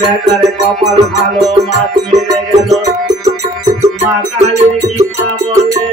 বেকারে কপাল ভালো মাছ মেরে গেল মা কালীর কি মা বলে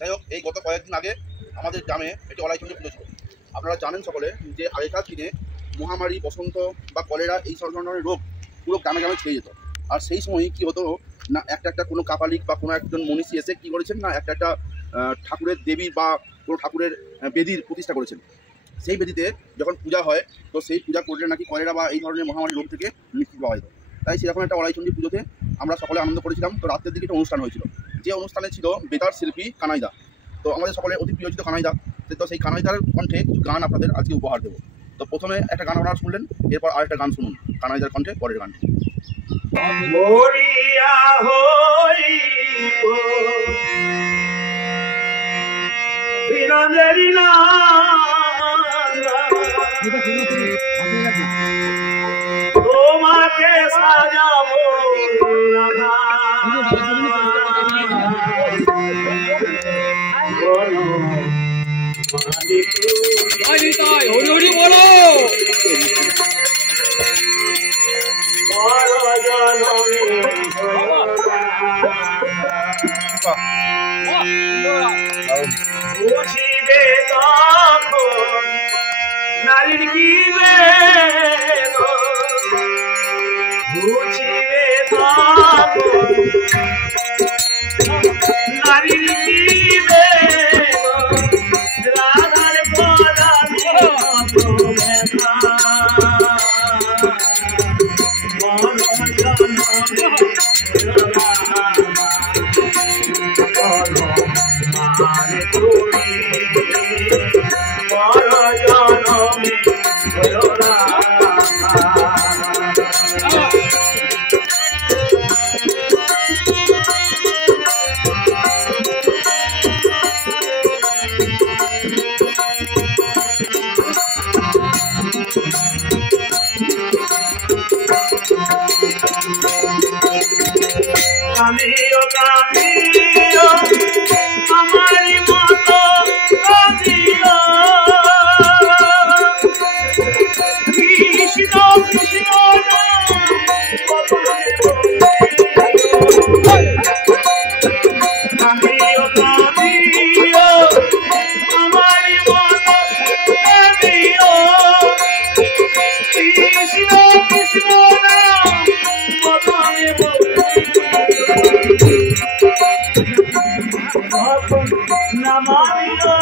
যাই হোক, এই গত কয়েকদিন আগে আমাদের গ্রামে একটি অলাইচন্ডী পুজো ছিল। আপনারা জানেন সকলে যে আগেকার দিনে মহামারী, বসন্ত বা কলেরা এই সব ধরনের রোগ পুরো গ্রামে গ্রামে ছড়িয়ে যেত। আর সেই সময় কী হতো না, একটা কোনো কাপালিক বা কোনো একজন মনীষী এসে কী করেছেন না, একটা ঠাকুরের দেবীর বা কোনো ঠাকুরের বেদির প্রতিষ্ঠা করেছেন। সেই বেদিতে যখন পূজা হয় তো সেই পূজা করলে নাকি কলেরা বা এই ধরনের মহামারী রোগ থেকে মুক্তি পাওয়া যেত। তাই সেরকম একটা অলাইচন্ডী পুজোতে আমরা সকলে আনন্দ করেছিলাম। তো রাতের দিকে একটা অনুষ্ঠান হয়েছিল, যে অনুষ্ঠানে ছিল বেতার শিল্পী কানাইদা। তো আমাদের সকলে অতি প্রিয় ছিল কানাইদা। তো সেই কানাইদার কণ্ঠে কিছু গান আপনাদের আজকে উপহার দেবো। তো প্রথমে একটা গান আপনারা শুনলেন, এরপর আরেকটা গান শুনুন কানাইদার কণ্ঠে, পরের গানটি। তোমাকে সাজাবো হরি বলো বুঝিবে তখন নারীর কি বুঝিবে তখন নারীর কি রাধার কামিও কামিও আমারি মতো কামিও কৃষ্ণ কৃষ্ণ কামিও কামিও আমারি মতো কামিও কৃষ্ণ কৃষ্ণ নামামিও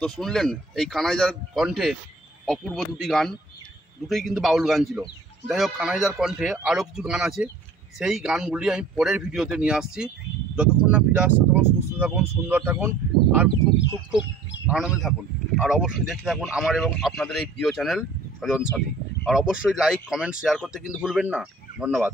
তো শুনলেন এই কানাইদার কণ্ঠে অপূর্ব দুটি গান, দুটোই কিন্তু বাউল গান ছিল। যাই হোক, কানাইদার কণ্ঠে আরও কিছু গান আছে, সেই গানগুলি আমি পরের ভিডিওতে নিয়ে আসছি। যতক্ষণ না ফিরে আসছে তখন সুস্থ থাকুন, সুন্দর থাকুন, আর খুব খুব খুব আনন্দে থাকুন। আর অবশ্যই দেখতে থাকুন আমার এবং আপনাদের এই প্রিয় চ্যানেল সজন সাথী। আর অবশ্যই লাইক, কমেন্ট, শেয়ার করতে কিন্তু ভুলবেন না। ধন্যবাদ।